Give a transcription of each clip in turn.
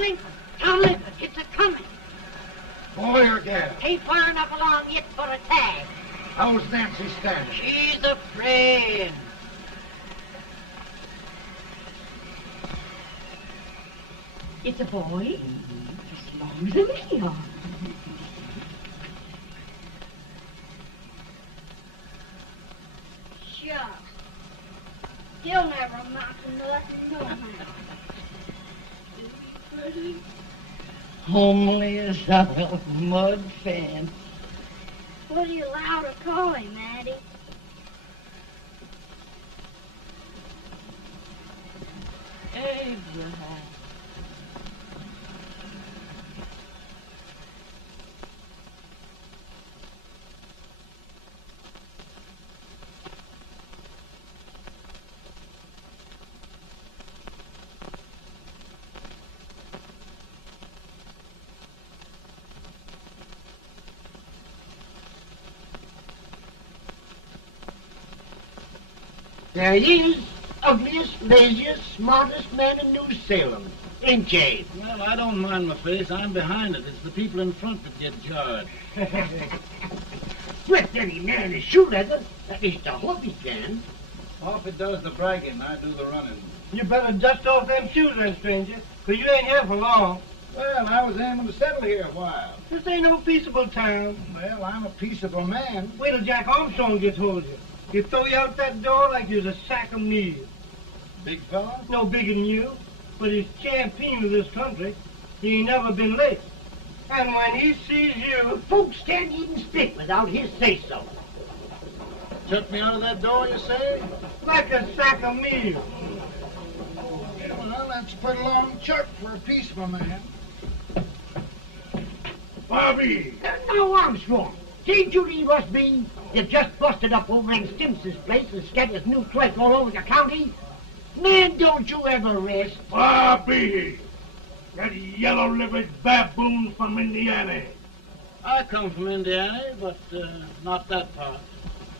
Tomlin, Tomlin, it's a coming. Boy or gal? Ain't far enough along yet for a tag. How's Nancy standing? She's afraid. It's a boy? As long as a meal. Shucks. He'll never amount to nothing, no how. Homely as a mud fan. What are you allowed to call him, Addie? Abraham. There he is, ugliest, laziest, smartest man in New Salem, ain't ye? Well, I don't mind my face. I'm behind it. It's the people in front that get jarred. With any man in shoe leather, at least I hope he can. Off it does the bragging, I do the running. You better dust off them shoes then, stranger, 'cause you ain't here for long. Well, I was aiming to settle here a while. This ain't no peaceable town. Well, I'm a peaceable man. Wait till Jack Armstrong gets hold of you. He'll throw you out that door like you're a sack of meal. Big fella? No bigger than you, but he's champion of this country. He ain't never been late. And when he sees you... Folks can't even speak without his say-so. Took me out of that door, you say? like a sack of meal. Well, that's a pretty long chuck for a peaceable man. Bobby! Now, Armstrong, did you leave us be? You've just busted up over in Stimpson's place and scattered new clerk all over the county. Man, don't you ever rest. Bobby! That yellow-livered baboon from Indiana. I come from Indiana, but not that part.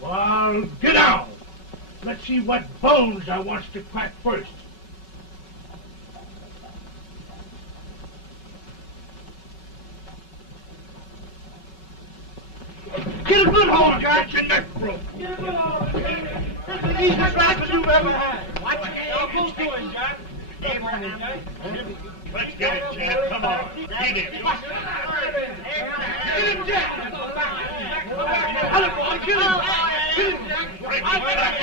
Well, get out. Let's see what bones I wants to crack first. Get a good hold, Jack. Get your neck broke. Get a good hold. That's the easiest rifle you've ever had. Watch it. Now go to it, Jack. Come on, Jack. Let's get it, Jack. Come on. Get him. Get him, Jack. Hello, boy. Get him. Get him, Jack. Break his back.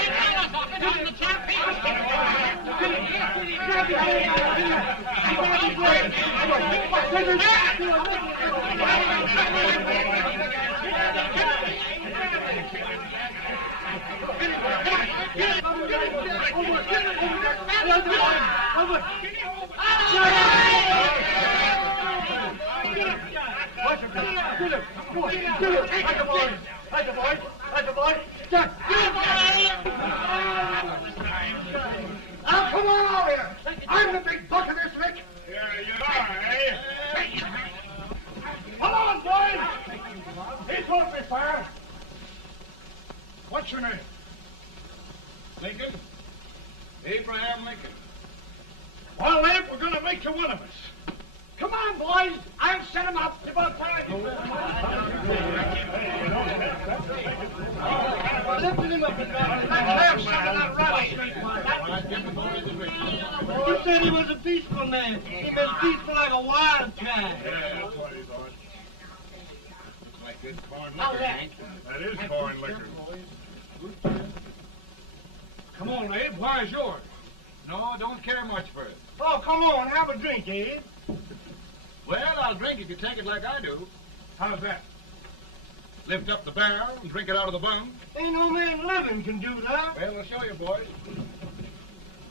Now, come on out here. I'm the big buck of this lick. Yeah, you are, eh? Come on, boys. He's going to be fire. What's your name? Lincoln? Abraham Lincoln. Well, Abe, we're going to make you one of us. Come on, boys. I'll set him up. It's about time. Lifting him up and down. Let's have some of that rattlesnake. You said he was a peaceful man. He was peaceful like a wildcat. Yeah, that's what he thought. Looks like good corn How's liquor, that? Hank. That is corn liquor. Come on, Abe. Where's yours? No, don't care much for it. Oh, come on. Have a drink, Abe. Well, I'll drink if you take it like I do. How's that? Lift up the barrel and drink it out of the bung. Ain't no man living can do that. Well, I'll show you, boys.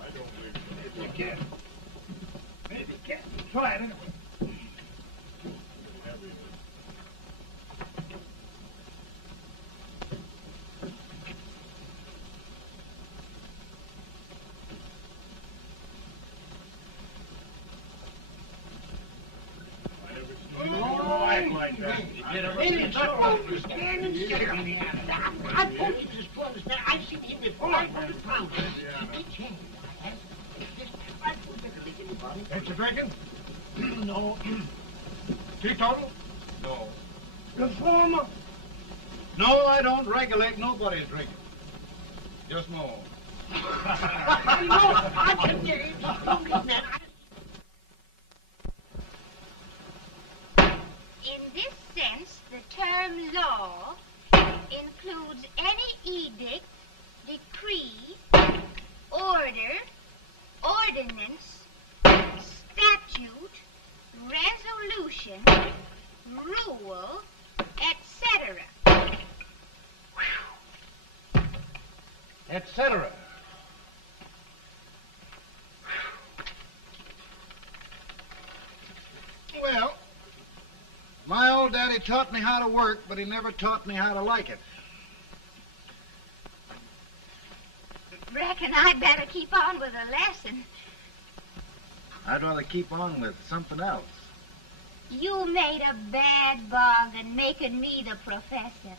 I don't believe so. You can. Maybe you can. Try it anyway. Like that. Ain't it supposed to stand and sit on the other? I told you just to understand. I've seen him before. 500 pounds. He changed. Right, we'll take a lick, anybody. Ain't you drinking? No. Teetotal? No. Reformer? No, I don't regulate nobody's drinking. Just my own. I can get it. In this sense, the term law includes any edict, decree, order, ordinance, statute, resolution, rule, etc. Etc. Well, my old daddy taught me how to work, but he never taught me how to like it. Reckon I'd better keep on with the lesson. I'd rather keep on with something else. You made a bad bargain making me the professor.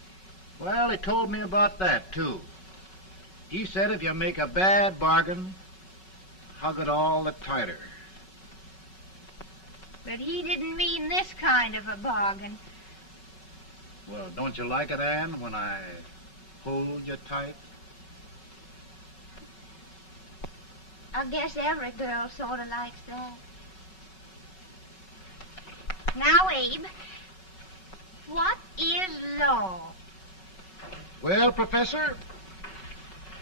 Well, he told me about that, too. He said if you make a bad bargain, hug it all the tighter. But he didn't mean this kind of a bargain. Well, don't you like it, Anne, when I hold you tight? I guess every girl sort of likes that. Now, Abe, what is law? Well, Professor,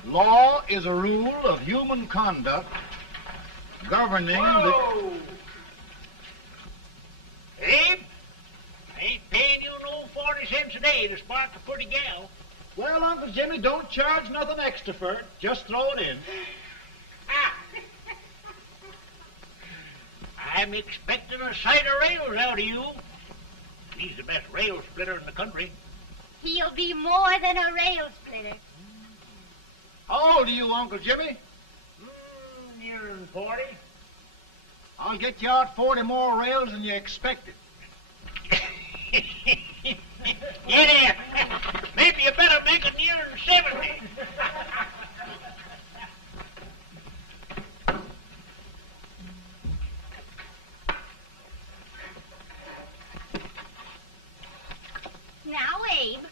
law is a rule of human conduct governing Whoa! Abe, I ain't paying you no 40 cents a day to spark a pretty gal. Well, Uncle Jimmy, don't charge nothing extra for it. Just throw it in. I'm expecting a sight of rails out of you. He's the best rail splitter in the country. He'll be more than a rail splitter. How old are you, Uncle Jimmy? Nearing 40. I'll get you out 40 more rails than you expected. Get in. Maybe you better make it nearing 70. Now, Abe,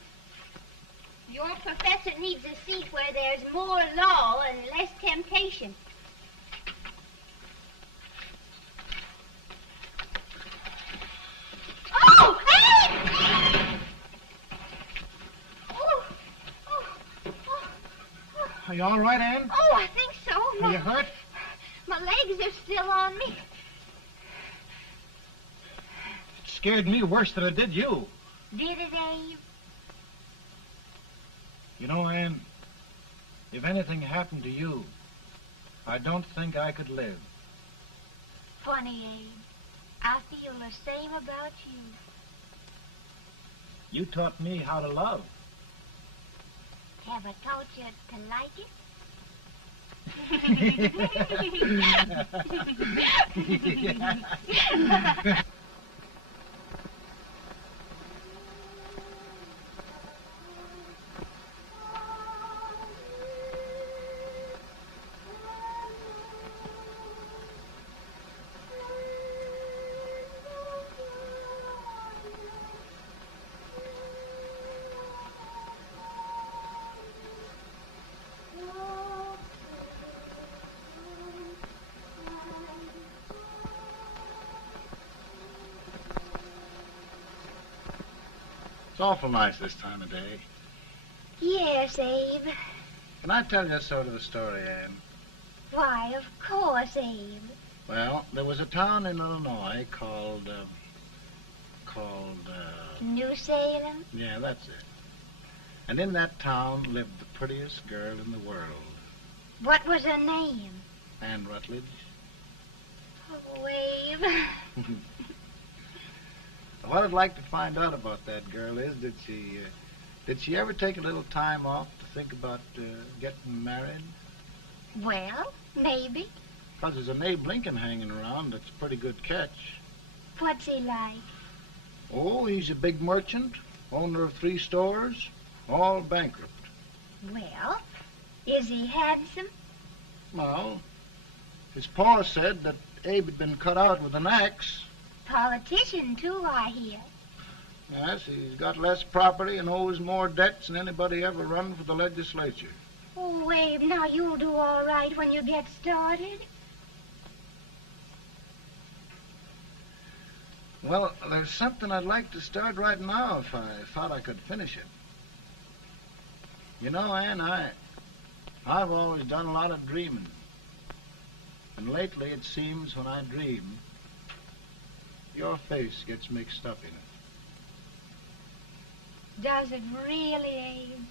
your professor needs a seat where there's more law and less temptation. Oh, Abe! Are you all right, Anne? Oh, I think so. Are you hurt? My legs are still on me. It scared me worse than it did you. Did it, Abe? You know, Anne, if anything happened to you, I don't think I could live. Funny, Abe. I feel the same about you. You taught me how to love. Have I taught you to like it? It's awful nice this time of day. Yes, Abe. Can I tell you sort of a story, Anne? Why, of course, Abe. Well, there was a town in Illinois called, New Salem? yeah, that's it. And in that town lived the prettiest girl in the world, What was her name? Anne Rutledge. Oh, Abe. What I'd like to find out about that girl is, did she ever take a little time off to think about getting married? Well, maybe. Because there's an Abe Lincoln hanging around that's a pretty good catch. What's he like? Oh, he's a big merchant, owner of 3 stores, all bankrupt. Well, is he handsome? Well, his pa said that Abe had been cut out with an axe politician, too, I hear. Yes, he's got less property and owes more debts than anybody ever run for the legislature. Oh, Abe, now you'll do all right when you get started. Well, there's something I'd like to start right now if I thought I could finish it. You know, Ann, I've always done a lot of dreaming. And lately it seems when I dream, your face gets mixed up in it. Does it really, Abe?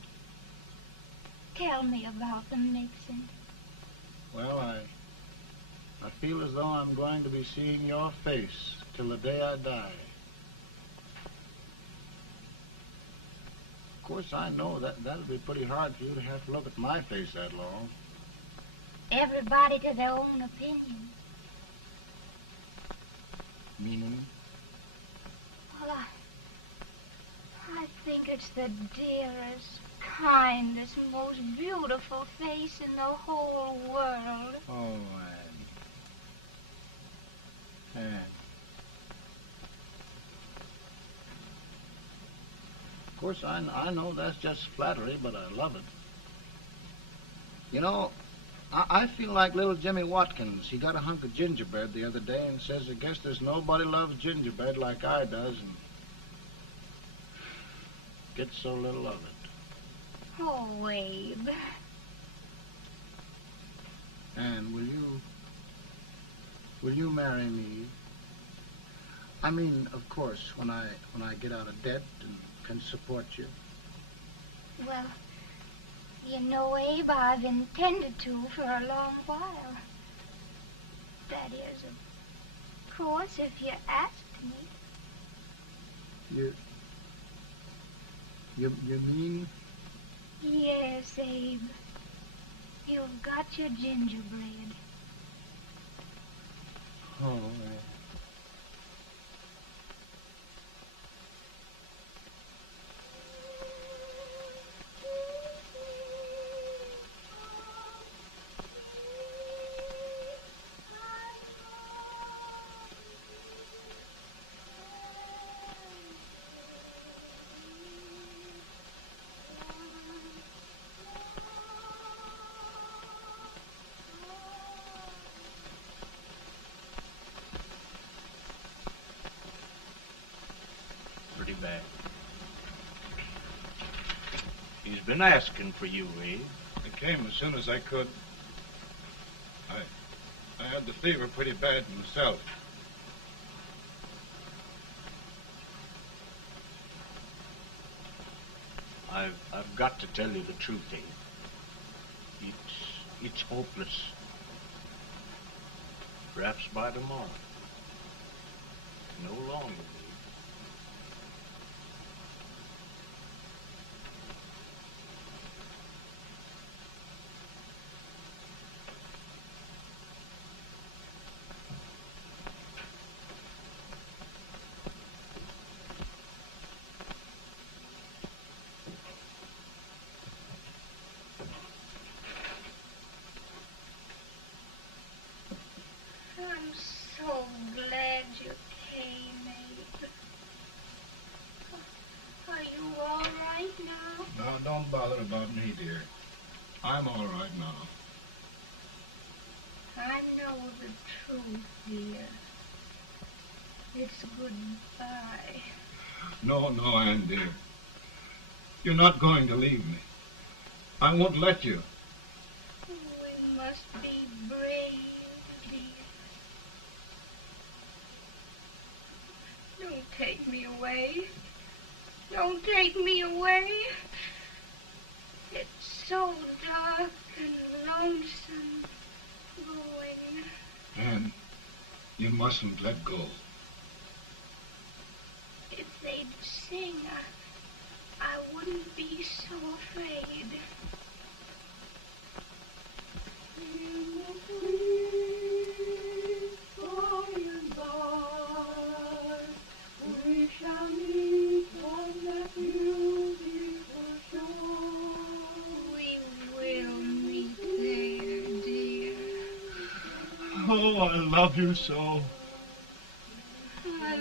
Tell me about the mixing. Well, I feel as though I'm going to be seeing your face till the day I die. Of course, I know that'll be pretty hard for you to have to look at my face that long. Everybody to their own opinion. Meaning? Well, I think it's the dearest, kindest, most beautiful face in the whole world. Oh, Ann. Of course, I know that's just flattery, but I love it. You know, I feel like little Jimmy Watkins. He got a hunk of gingerbread the other day and says, I guess there's nobody loves gingerbread like I does, and gets so little of it. Oh, Abe. Ann, will you marry me? I mean, of course, when I get out of debt and can support you. Well, you know, Abe, I've intended to for a long while. That is, of course, if you asked me. You mean? Yes, Abe. You've got your gingerbread. Oh, Pretty bad. He's been asking for you, Abe. I came as soon as I could. I had the fever pretty bad myself. I've got to tell you the truth, Abe. It's hopeless. Perhaps by tomorrow. No longer, Abe. I'm so glad you came, Abe. Are you all right now? No, don't bother about me, dear. I'm all right now. I know the truth, dear. It's goodbye. No, Ann, dear. You're not going to leave me. I won't let you. We must be brave, dear. Don't take me away. Don't take me away. It's so dark and lonesome going. Ann, you mustn't let go. If they'd sing, I wouldn't be so afraid. By and by, we shall meet on that beautiful shore. We will meet there, dear. Oh, I love you so. I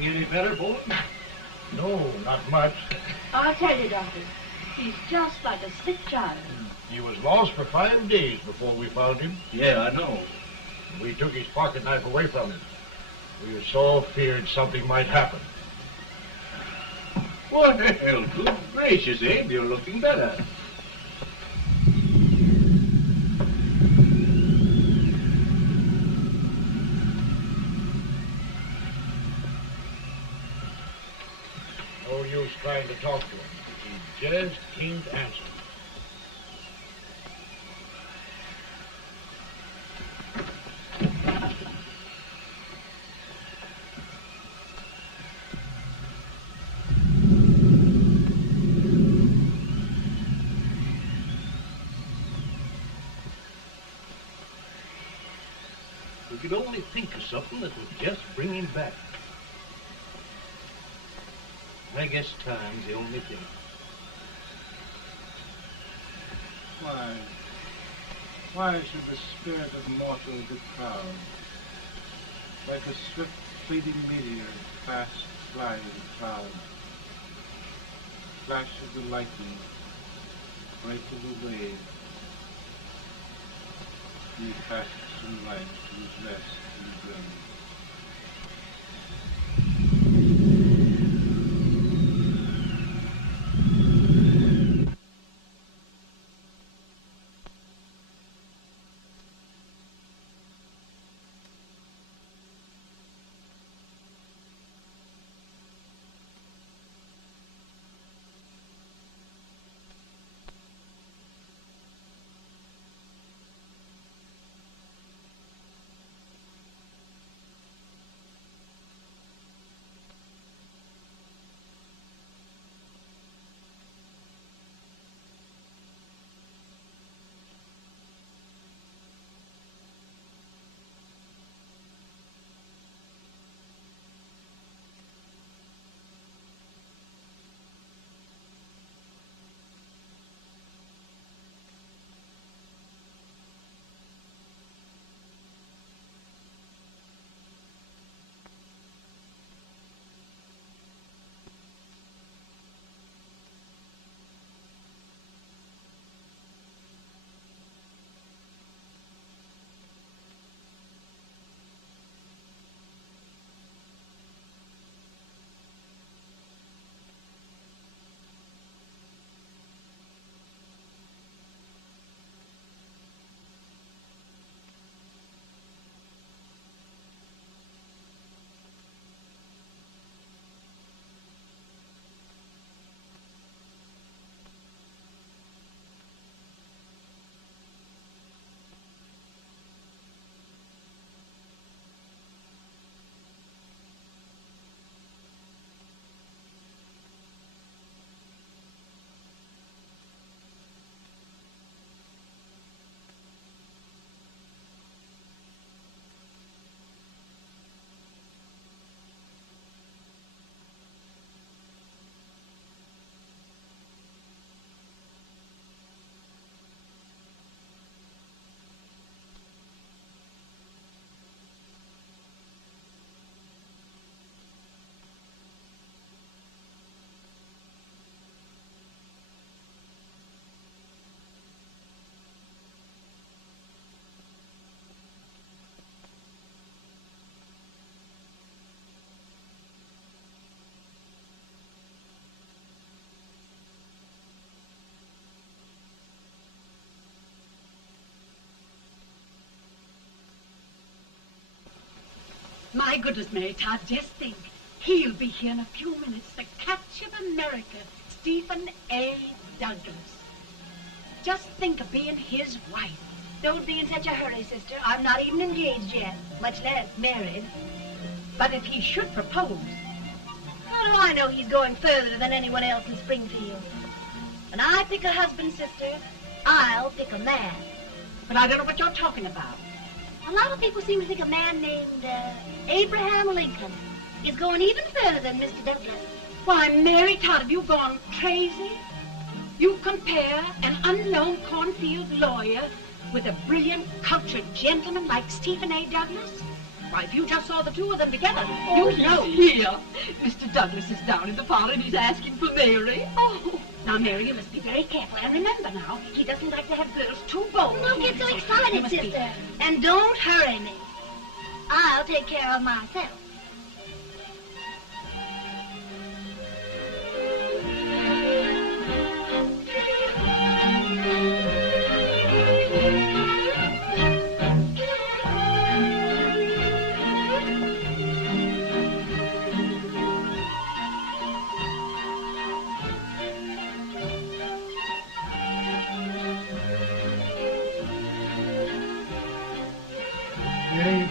Feeling any better, Bolton? No, not much. I'll tell you, Doctor, he's just like a sick child. He was lost for 5 days before we found him. Yeah, I know. We took his pocket knife away from him. We were so feared something might happen. Well, good gracious, Abe, you're looking better. No use trying to talk to him. He just can't answer. We could only think of something that would just bring him back. I guess time's the only thing. Why should the spirit of mortal be proud? Like a swift fleeting meteor, fast flying cloud. Flash of the lightning, break of the wave. He passes from life to his rest in the grave. My goodness, Mary Todd, just think. He'll be here in a few minutes. The catch of America, Stephen A. Douglas. Just think of being his wife. Don't be in such a hurry, sister. I'm not even engaged yet, much less married. But if he should propose... How do I know he's going further than anyone else in Springfield? When I pick a husband, sister, I'll pick a man. But I don't know what you're talking about. A lot of people seem to think a man named Abraham Lincoln is going even further than Mr. Douglas. Why, Mary Todd, have you gone crazy? You compare an unknown cornfield lawyer with a brilliant, cultured gentleman like Stephen A. Douglas? Why, if you just saw the two of them together, you'd know. Here. Mr. Douglas is down in the parlor and he's asking for Mary. Oh. Now, Mary, you must be very careful. And remember now, he doesn't like to have girls too bold. Don't get so excited, sister. And don't hurry me. I'll take care of myself.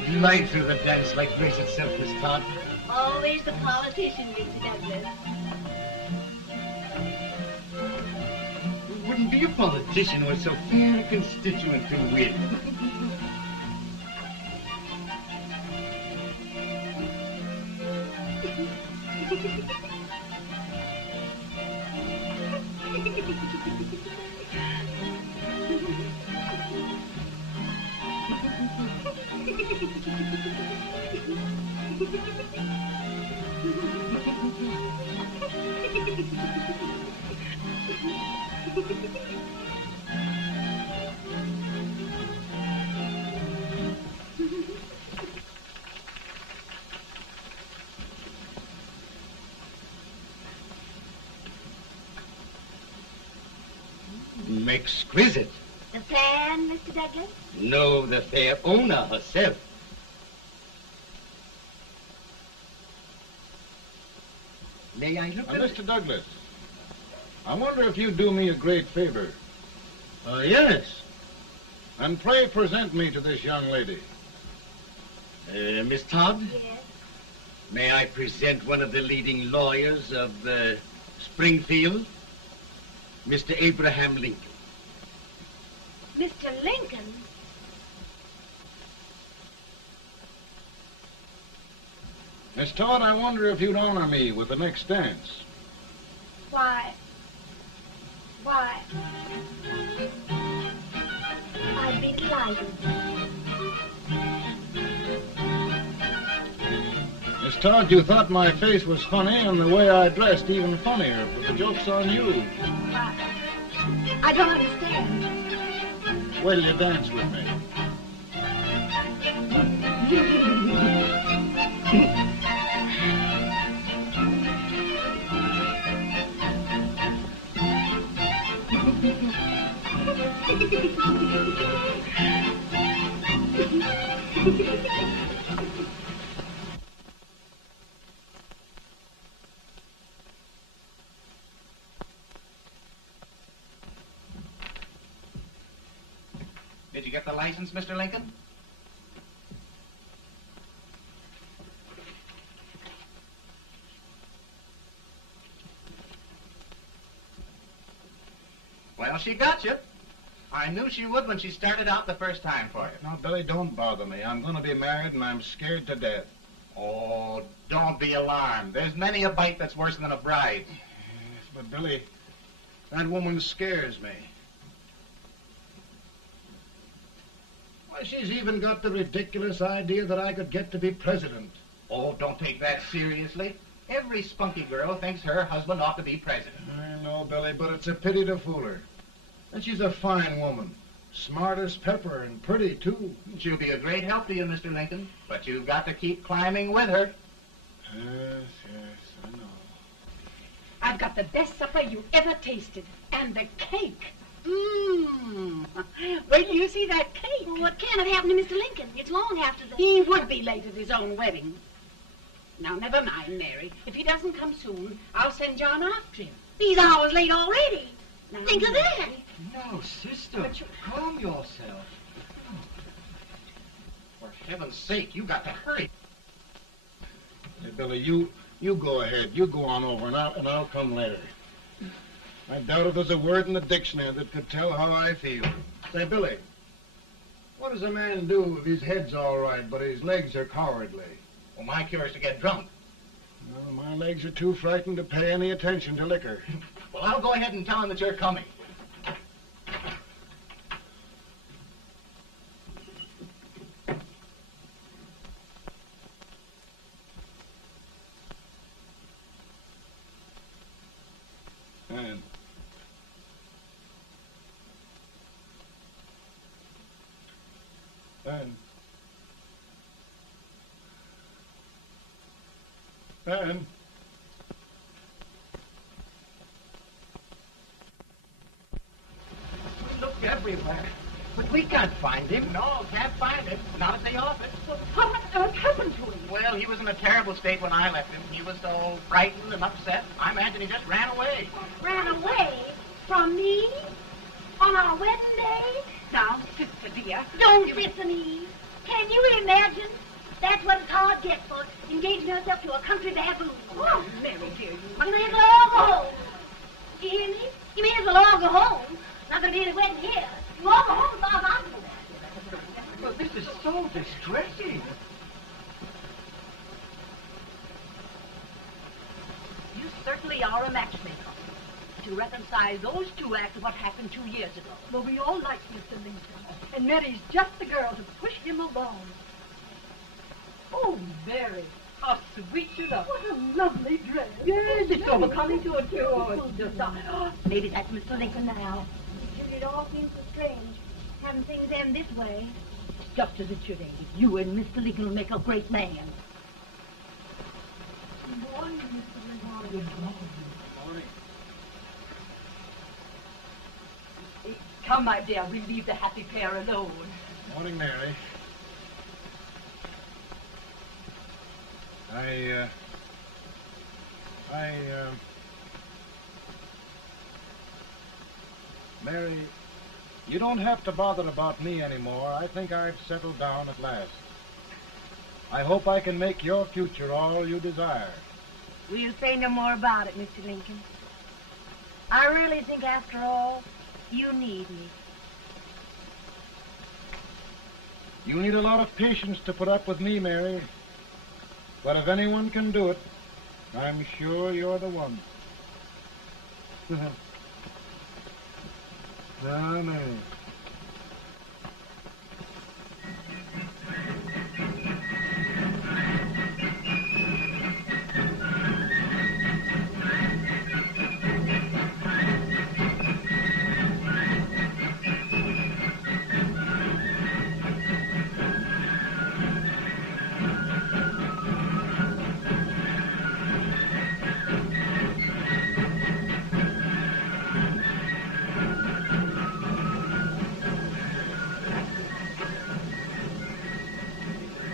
You glide through the dance like grace itself, Miss Todd. Always the politician, Mr. Douglas. You wouldn't be a politician with so fair a constituent to win. Exquisite. The plan, Mr. Douglas? No, the fair owner herself. May I look at Mr. Douglas, I wonder if you'd do me a great favor. Yes. And pray present me to this young lady. Miss Todd? Yes. May I present one of the leading lawyers of Springfield, Mr. Abraham Lincoln. Mr. Lincoln? Miss Todd, I wonder if you'd honor me with the next dance. Why, I'd be delighted. Miss Todd, you thought my face was funny and the way I dressed even funnier, but the joke's on you. I don't understand. Will you dance with me? Did you get the license, Mr. Lincoln? Well, she got you. I knew she would when she started out the first time for you. Now, Billy, don't bother me. I'm going to be married and I'm scared to death. Oh, don't be alarmed. There's many a bite that's worse than a bride. Yes, but Billy, that woman scares me. Why, she's even got the ridiculous idea that I could get to be president. Oh, don't take that seriously. Every spunky girl thinks her husband ought to be president. I know, Billy, but it's a pity to fool her. And she's a fine woman. Smart as pepper and pretty, too. She'll be a great help to you, Mr. Lincoln. But you've got to keep climbing with her. Yes, I know. I've got the best supper you ever tasted. And the cake. Mmm. Wait till you see that cake. Well, what can have happened to Mr. Lincoln? It's long after the... He would be late at his own wedding. Now, never mind, Mary. If he doesn't come soon, I'll send John after him. He's hours late already. Now, Think of that. No, sister. But you- Calm yourself. For heaven's sake, you got to hurry. Hey, Billy, you go ahead. You go on over, and I'll come later. I doubt if there's a word in the dictionary that could tell how I feel. Say, Billy, what does a man do if his head's all right, but his legs are cowardly? Well, my cure is to get drunk. Well, my legs are too frightened to pay any attention to liquor. Well, I'll go ahead and tell him that you're coming. Anne. Anne. Anne. We looked everywhere, but we can't find him. No, can't find him. Not at the office. Well, what on earth happened to him? Well, he was in a terrible state when I left him. He was so frightened and upset. I imagine he just ran away. Ran away from me on our wedding day? Now, sister dear. Don't listen, Eve. Can you imagine? That's what it's hard gets for engaging herself to a country baboon. Oh, Mary dear, You may as well all go home. Do you hear me? You may as well all go home. Not gonna be any wedding here. You all go home as far as I'm concerned. Well, this is so distressing. You certainly are a matchmaker. To reconcile those two after what happened 2 years ago. Well, we all like Mr. Lincoln. And Mary's just the girl to push him along. Oh, Mary, how sweet you look. What a lovely dress. Yes, it's so becoming to it, too. Oh, it's just, maybe that's Mr. Lincoln now. It all seems so strange, having things end this way. It's just as it should, Amy. You and Mr. Lincoln will make a great man. Good morning, Mr. Lincoln. Good morning. Morning. Come, my dear, we leave the happy pair alone. Morning, Mary. Mary, you don't have to bother about me anymore. I think I've settled down at last. I hope I can make your future all you desire. We'll say no more about it, Mr. Lincoln. I really think, after all, you need me. You need a lot of patience to put up with me, Mary. But if anyone can do it, I'm sure you're the one. Now, Mary.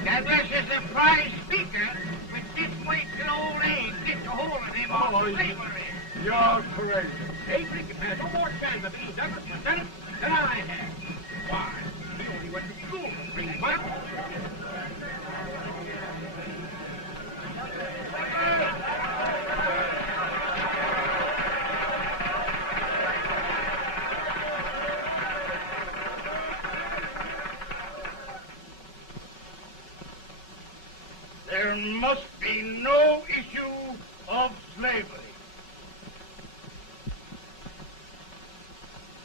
Douglas is a prize speaker, but didn't wait till old age get a hold of him on slavery. You're crazy. Abe Lincoln has no more chance of being Douglas Lieutenant than I have. Why? He only went to school for 3 months. There must be no issue of slavery.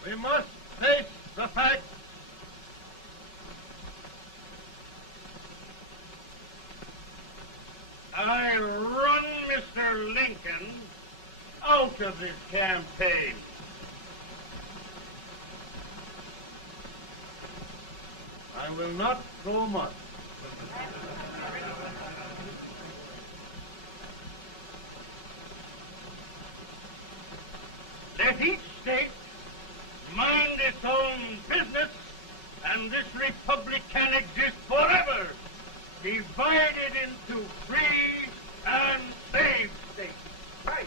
We must face the fact I run Mr. Lincoln out of this campaign. I will not go much. Let each state mind its own business, and this republic can exist forever, divided into free and slave states. Right.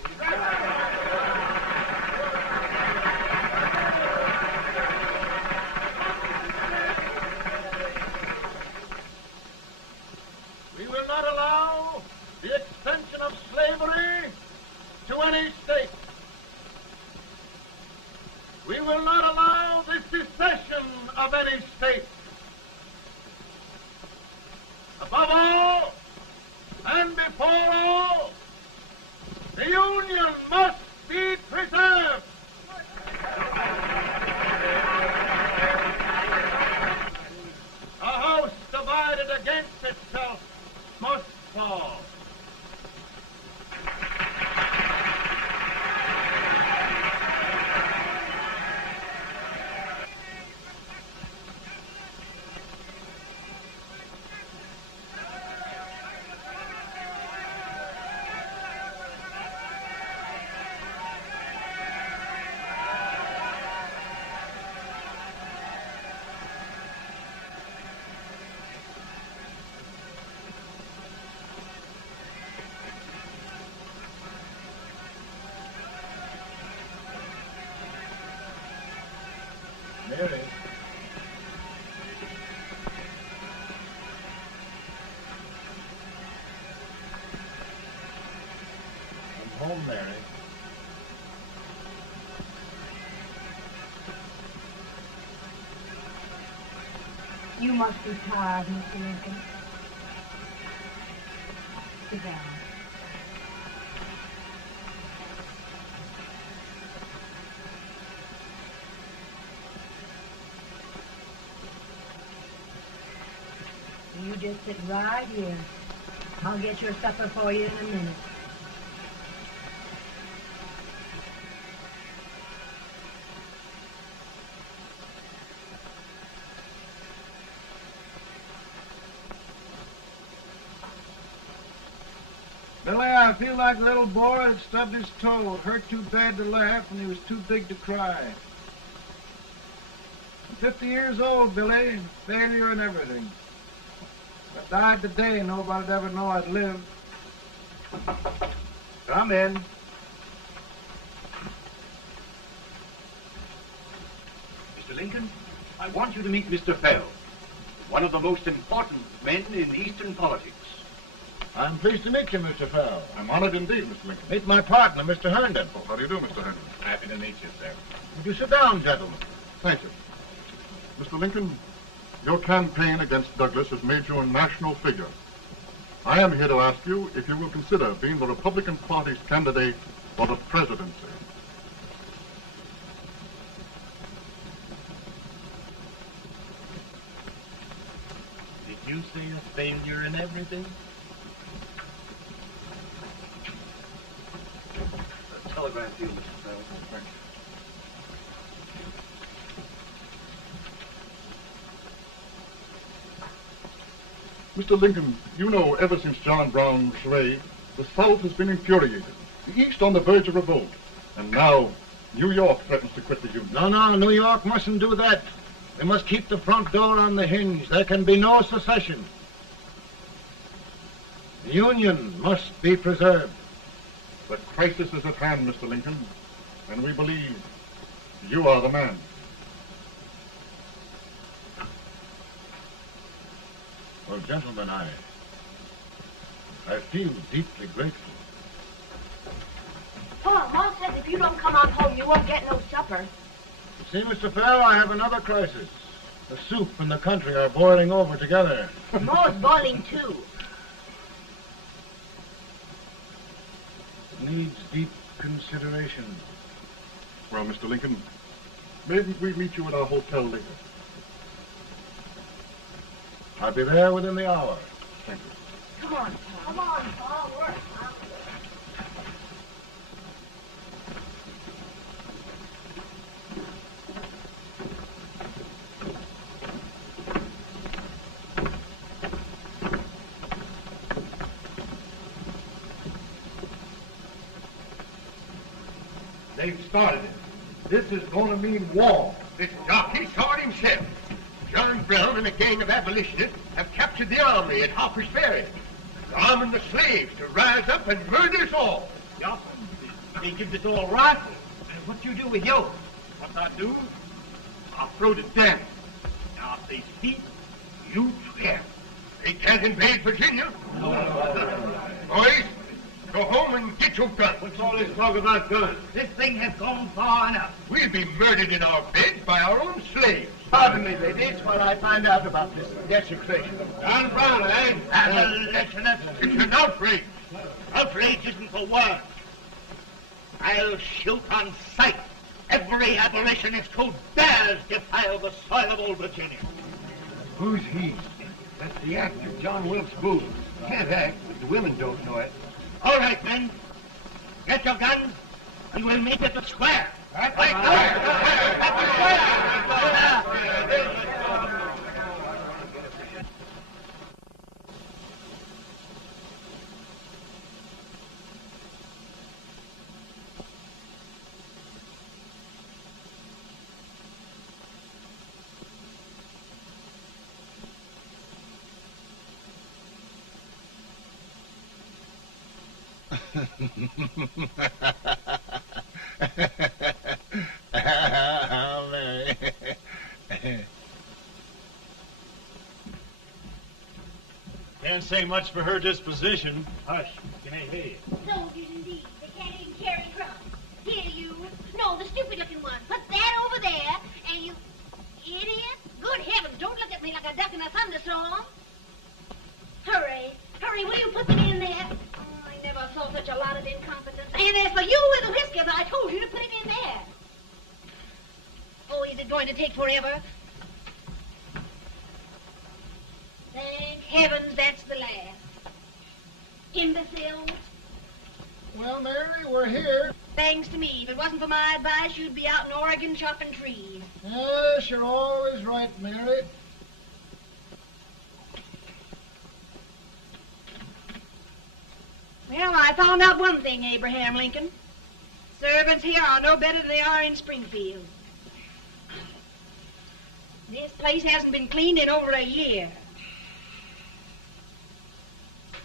We will not allow the extension of slavery to any state. We will not allow the secession of any state. Above all, and before all, the Union must be preserved. A house divided against itself must fall. Mary. I'm home, Mary. You must be tired, Mr. Lincoln. Sit down. You just sit right here. I'll get your supper for you in a minute. Billy, I feel like a little boy that stubbed his toe. It hurt too bad to laugh, and he was too big to cry. I'm 50 years old, Billy. Failure and everything. If I died today, nobody'd ever know I'd lived. Come in. Mr. Lincoln, I want you to meet Mr. Fell, one of the most important men in Eastern politics. I'm pleased to meet you, Mr. Fell. I'm honored indeed, Mr. Lincoln. Meet my partner, Mr. Herndon. Oh, how do you do, Mr. Herndon? Happy to meet you, sir. Would you sit down, gentlemen? Thank you. Mr. Lincoln, your campaign against Douglas has made you a national figure. I am here to ask you if you will consider being the Republican Party's candidate for the presidency. Did you say a failure in everything? A telegram to you, Mr. Fell. Thank you. Mr. Lincoln, you know ever since John Brown slaved, the South has been infuriated, the East on the verge of revolt, and now New York threatens to quit the Union. No, New York mustn't do that. They must keep the front door on the hinge. There can be no secession. The Union must be preserved. The crisis is at hand, Mr. Lincoln, and we believe you are the man. Well, gentlemen, I feel deeply grateful. Pa, Ma says if you don't come on home, you won't get no supper. You see, Mr. Fell, I have another crisis. The soup and the country are boiling over together. Ma's boiling too. Needs deep consideration. Well, Mr. Lincoln, maybe we meet you at our hotel later. I'll be there within the hour. Thank you. Come on, Pa. Come on, Pa. Work. They've started it. This is going to mean war. This jockey saw it himself. John Brown and a gang of abolitionists have captured the armory at Harper's Ferry. They're arming the slaves to rise up and murder us all. Yup. They give us all rifles. And what you do with yours? What I do? I'll throw it down. Now, if they speak, you swear. They can't invade Virginia. Boys, go home and get your guns. What's all this talk about guns? This thing has gone far enough. We'll be murdered in our beds by our own slaves. Pardon me, ladies, while I find out about this desecration. John Brown, eh? Abolitionists. It's an outrage. Outrage isn't the word. I'll shoot on sight every abolitionist who dares defile the soil of old Virginia. Who's he? That's the actor, John Wilkes Booth. Can't act, but the women don't know it. All right, men. Get your guns, and we'll meet at the square. At the Mary. Can't say much for her disposition. Hush, can I hear you? Soldiers indeed. They can't even carry crumbs. Here, you. No, the stupid-looking one. Put that over there, and you... Idiot. Good heavens, don't look at me like a duck in a thunderstorm. Hurry. Hurry, will you put them in there? Oh, I never saw such a lot of incompetence. And as for you with the whiskers, I told you to put it in there. Oh, is it going to take forever? Thank heavens that's the last. Imbeciles. Well, Mary, we're here. Thanks to me. If it wasn't for my advice, you'd be out in Oregon chopping trees. Yes, you're always right, Mary. Well, I found out one thing, Abraham Lincoln. Servants here are no better than they are in Springfield. This place hasn't been cleaned in over a year.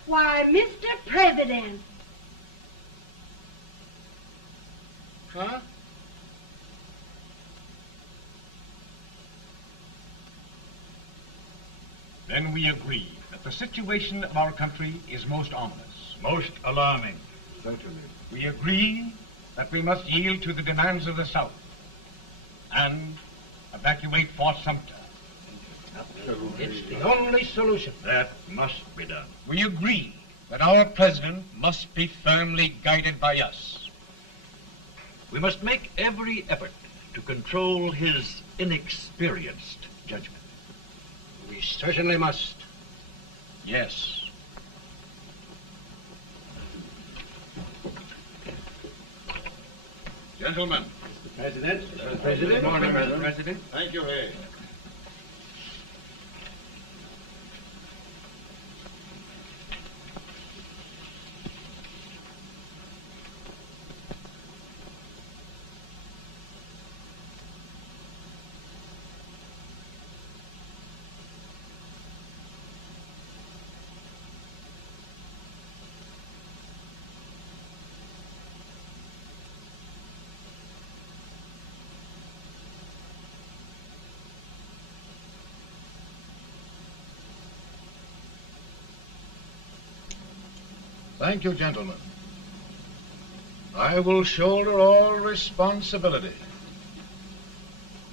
Why, Mr. President. Huh? Then we agree that the situation of our country is most ominous. Most alarming. Certainly. We agree that we must yield to the demands of the South and evacuate Fort Sumter. It's the only solution. That must be done. We agree that our president must be firmly guided by us. We must make every effort to control his inexperienced judgment. We certainly must. Yes. Gentlemen. President. Good morning, Mr. President. Thank you, Hay. Thank you, gentlemen. I will shoulder all responsibility.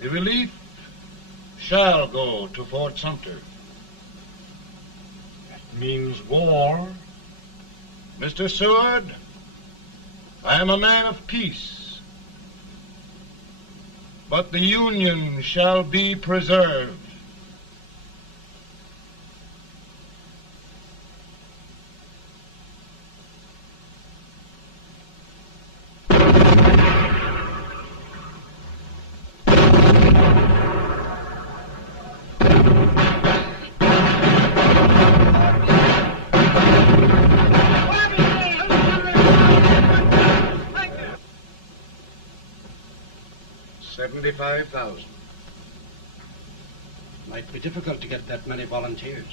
The relief shall go to Fort Sumter. That means war. Mr. Seward, I am a man of peace, but the Union shall be preserved. $75,000. Might be difficult to get that many volunteers.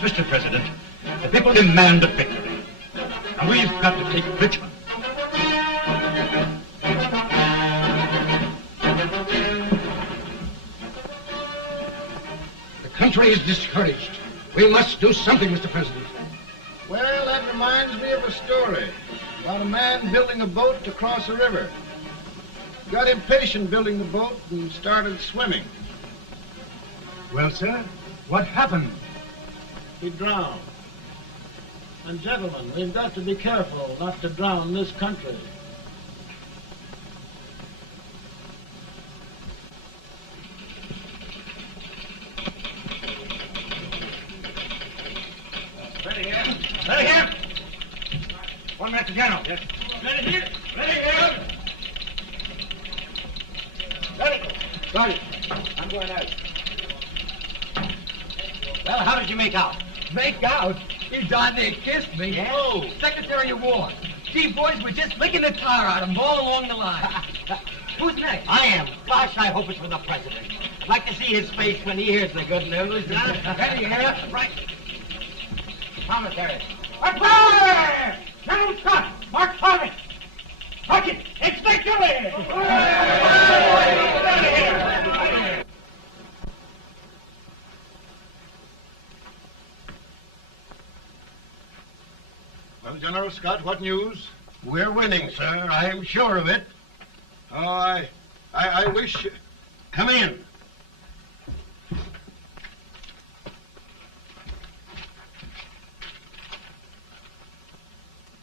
Mr. President, the people demand a victory. And we've got to take Richmond. The country is discouraged. We must do something, Mr. President. Well, that reminds me of a story about a man building a boat to cross a river. Got impatient building the boat and started swimming. Well, sir, what happened? He drowned. And gentlemen, we've got to be careful not to drown this country. Ready here. Ready here. 1 minute to General. Yes. Ready here. Ready here. Ready. Ready. I'm going out. Well, how did you make out? Make out? He darn near kissed me. Yeah? Oh, Secretary of War. Gee, boys, we're just licking the tar out of him all along the line. Who's next? I am. Gosh, I hope it's for the president. I'd like to see his face when he hears the good news. Ready here? Right. Commissary. Fire! General Scott! Mark Thorne! Sergeant, it's victory! Well, General Scott, what news? We're winning, sir. I'm sure of it. Oh, I wish... Come in.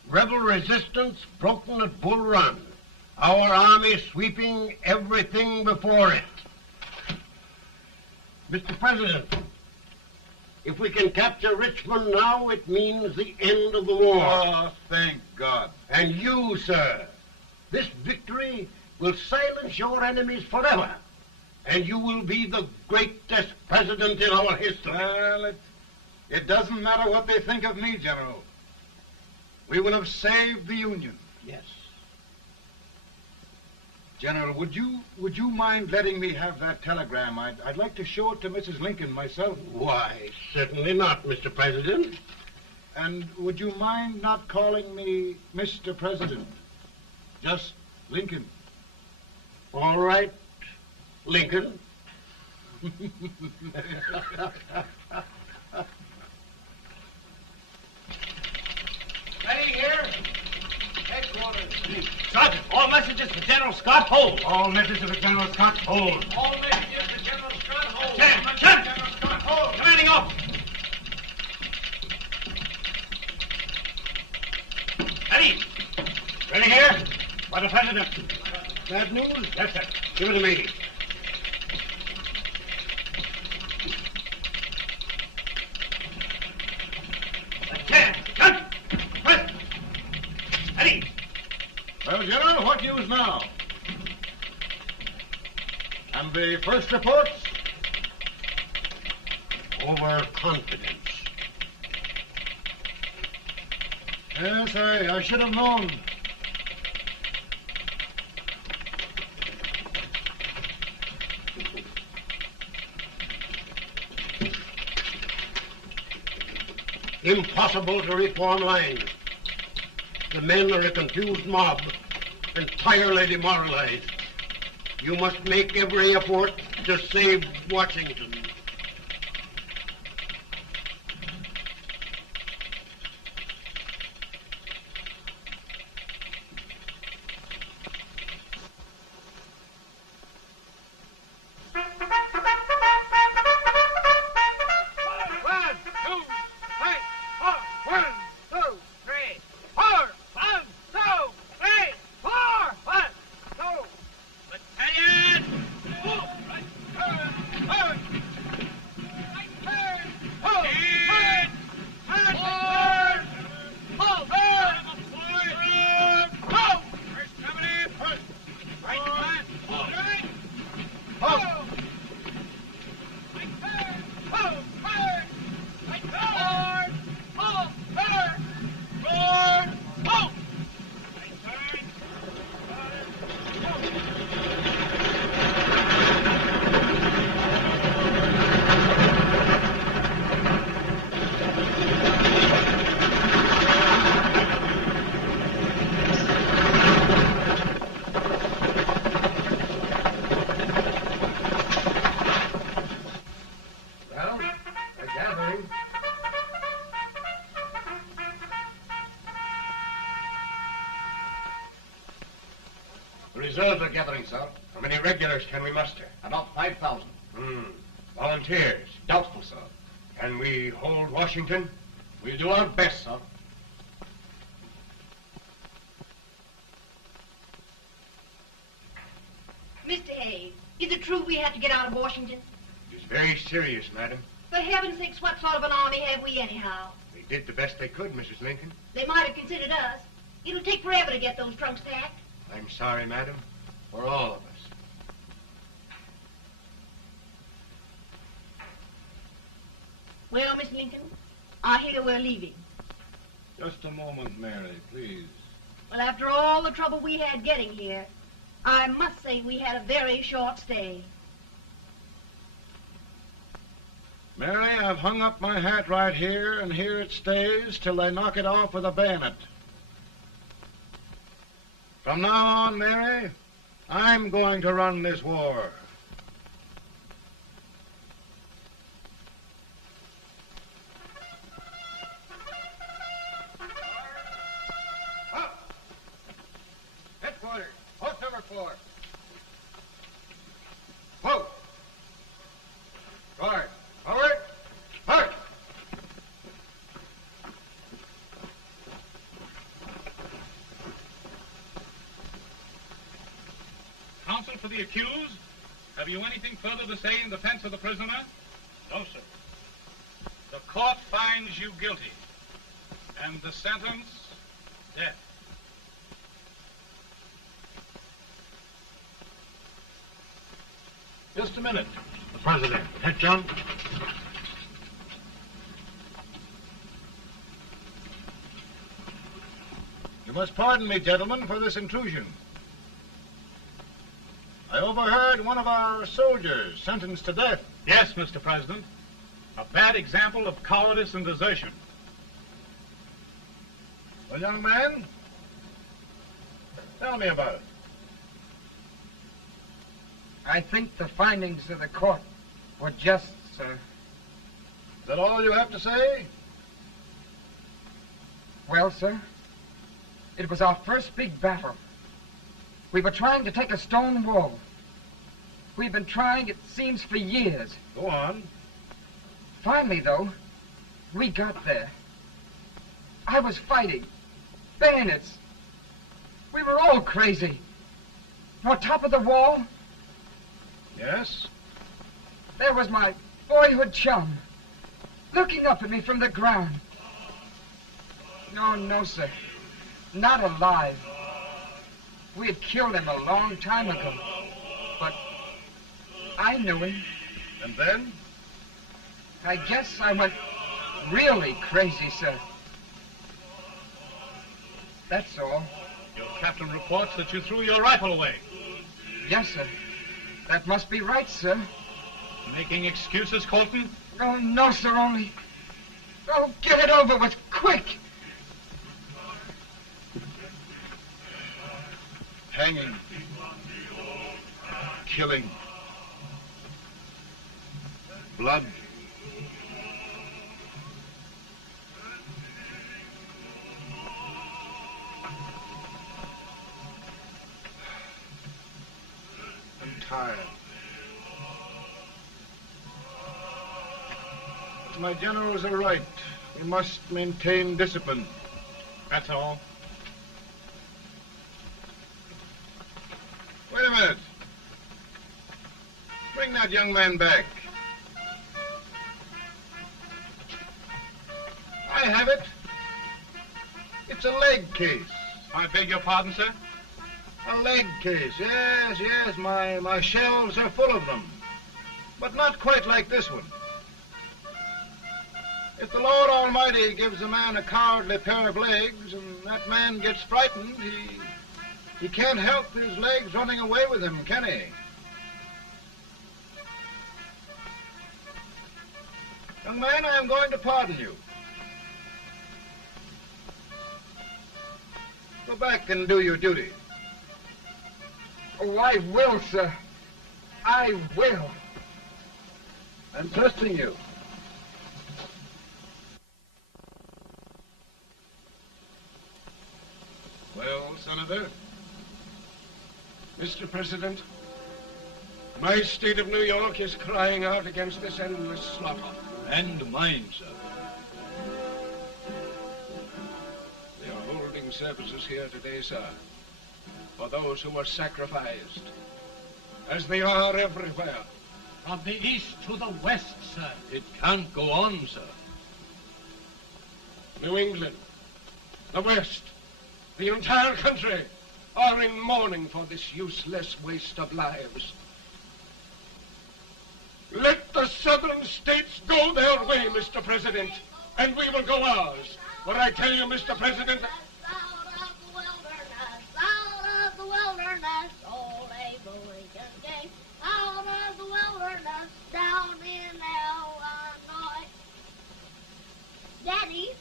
Rebel resistance broken at Bull Run. Our army sweeping everything before it. Mr. President, if we can capture Richmond now, it means the end of the war. Oh, thank God. And you, sir, this victory will silence your enemies forever. And you will be the greatest president in our history. Well, it doesn't matter what they think of me, General. We will have saved the Union. Yes. General, would you mind letting me have that telegram? I'd like to show it to Mrs. Lincoln myself. Why, certainly not, Mr. President. And would you mind not calling me Mr. President? Just Lincoln. All right, Lincoln. Ready here. Headquarters. Sergeant, all messages for General Scott, hold. All messages for General Scott, hold. All messages for General Scott, hold. General Scott, hold. Commanding officer. Ready. Ready here? For the President. Bad news? Yes, sir. Give it to me. Well, General, what news now? And the first reports? Overconfidence. Yes, I should have known. Impossible to reform lines. The men are a confused mob, entirely demoralized. You must make every effort to save Washington. reserves are gathering, sir. How many regulars can we muster? About 5,000. Volunteers? Doubtful, sir. Can we hold Washington? We'll do our best, sir. Mr. Hayes, is it true we have to get out of Washington? It is very serious, madam. For heaven's sakes, what sort of an army have we anyhow? They did the best they could, Mrs. Lincoln. They might have considered us. It'll take forever to get those trunks packed. I'm sorry, madam, for all of us. Well, Miss Lincoln, I hear we're leaving. Just a moment, Mary, please. Well, after all the trouble we had getting here, I must say we had a very short stay. Mary, I've hung up my hat right here, and here it stays till they knock it off with a bayonet. From now on, Mary, I'm going to run this war. Headquarters, post number 4. Whoa! Guard, forward, march! Counsel for the accused, have you anything further to say in defense of the prisoner? No, sir. The court finds you guilty, and the sentence, death. Just a minute. The President. Head, John. You must pardon me, gentlemen, for this intrusion. I overheard one of our soldiers sentenced to death. Yes, Mr. President. A bad example of cowardice and desertion. Well, young man, tell me about it. I think the findings of the court were just, sir. Is that all you have to say? Well, sir, it was our first big battle. We were trying to take a stone wall. We've been trying, it seems, for years. Go on. Finally, though, we got there. I was fighting. Bayonets. We were all crazy. On top of the wall, Yes? there was my boyhood chum, looking up at me from the ground. No, sir. Not alive. We had killed him a long time ago. But I knew him. And then? I guess I went really crazy, sir. That's all. Your captain reports that you threw your rifle away. Yes, sir. That must be right, sir. Making excuses, Colton? Oh, no, sir, only... Oh, get it over with, quick! Hanging. Killing. Blood. I'm tired. But my generals are right. We must maintain discipline. That's all. Wait a minute. Bring that young man back. I have it. It's a leg case. I beg your pardon, sir? A leg case, yes. My shelves are full of them. But not quite like this one. If the Lord Almighty gives a man a cowardly pair of legs and that man gets frightened, he can't help his legs running away with him, can he? Young man, I am going to pardon you. Go back and do your duty. Oh, I will, sir. I will. I'm trusting you. Well, Senator, Mr. President, my state of New York is crying out against this endless slaughter. And mine, sir. They are holding services here today, sir, for those who were sacrificed, as they are everywhere. From the east to the west, sir. It can't go on, sir. New England, the West, the entire country are in mourning for this useless waste of lives. Let the southern states go their way, Mr. President, and we will go ours. What I tell you, Mr. President... Out of the wilderness, old Abe Lincoln came. Out of the wilderness, down in Illinois. Daddy,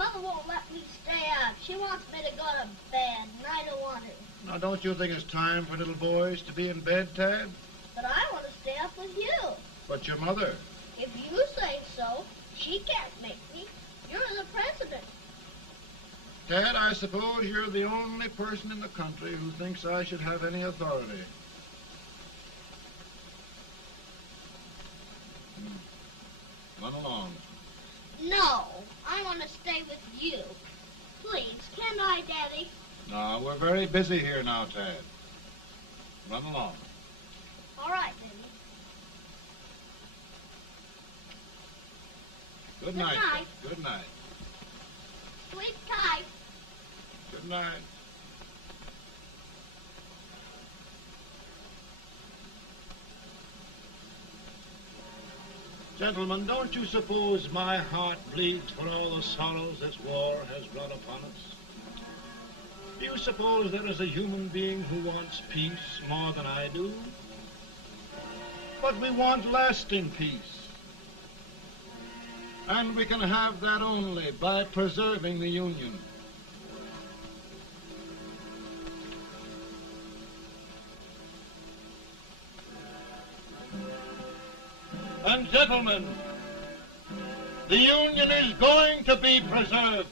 Mother won't let me stay up. She wants me to go to bed, and I don't want to. Now, don't you think it's time for little boys to be in bed, Tad? But I want to stay up with you. But your mother? If you say so, she can't make me. You're the president. Tad, I suppose you're the only person in the country who thinks I should have any authority. Run along. No, I want to stay with you. Please, can I, Daddy? No, we're very busy here now, Tad. Run along. All right, Daddy. Good night. night. Good night. Sleep tight. Good night. Gentlemen, don't you suppose my heart bleeds for all the sorrows this war has brought upon us? Do you suppose there is a human being who wants peace more than I do? But we want lasting peace. And we can have that only by preserving the Union. And gentlemen, the Union is going to be preserved.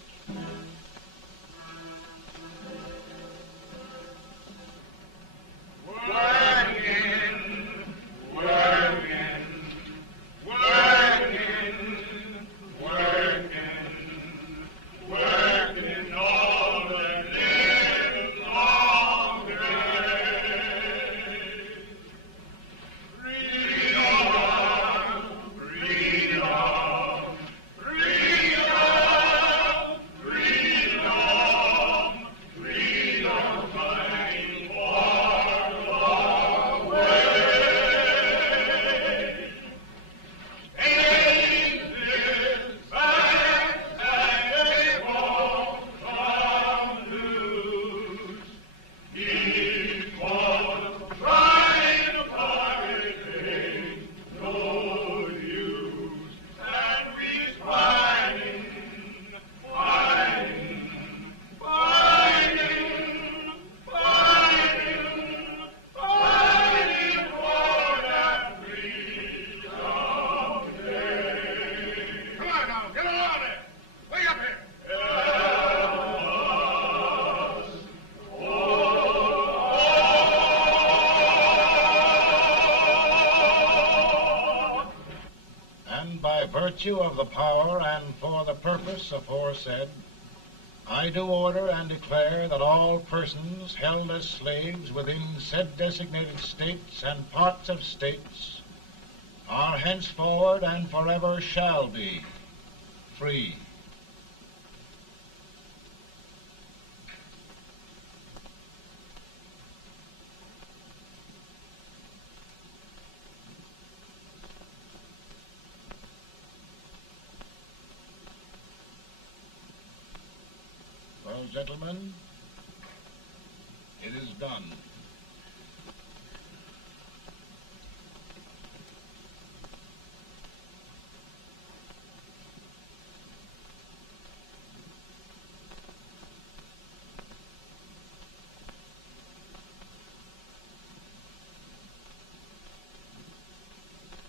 Virtue of the power and for the purpose aforesaid, I do order and declare that all persons held as slaves within said designated states and parts of states are henceforward and forever shall be free. Well, gentlemen, it is done.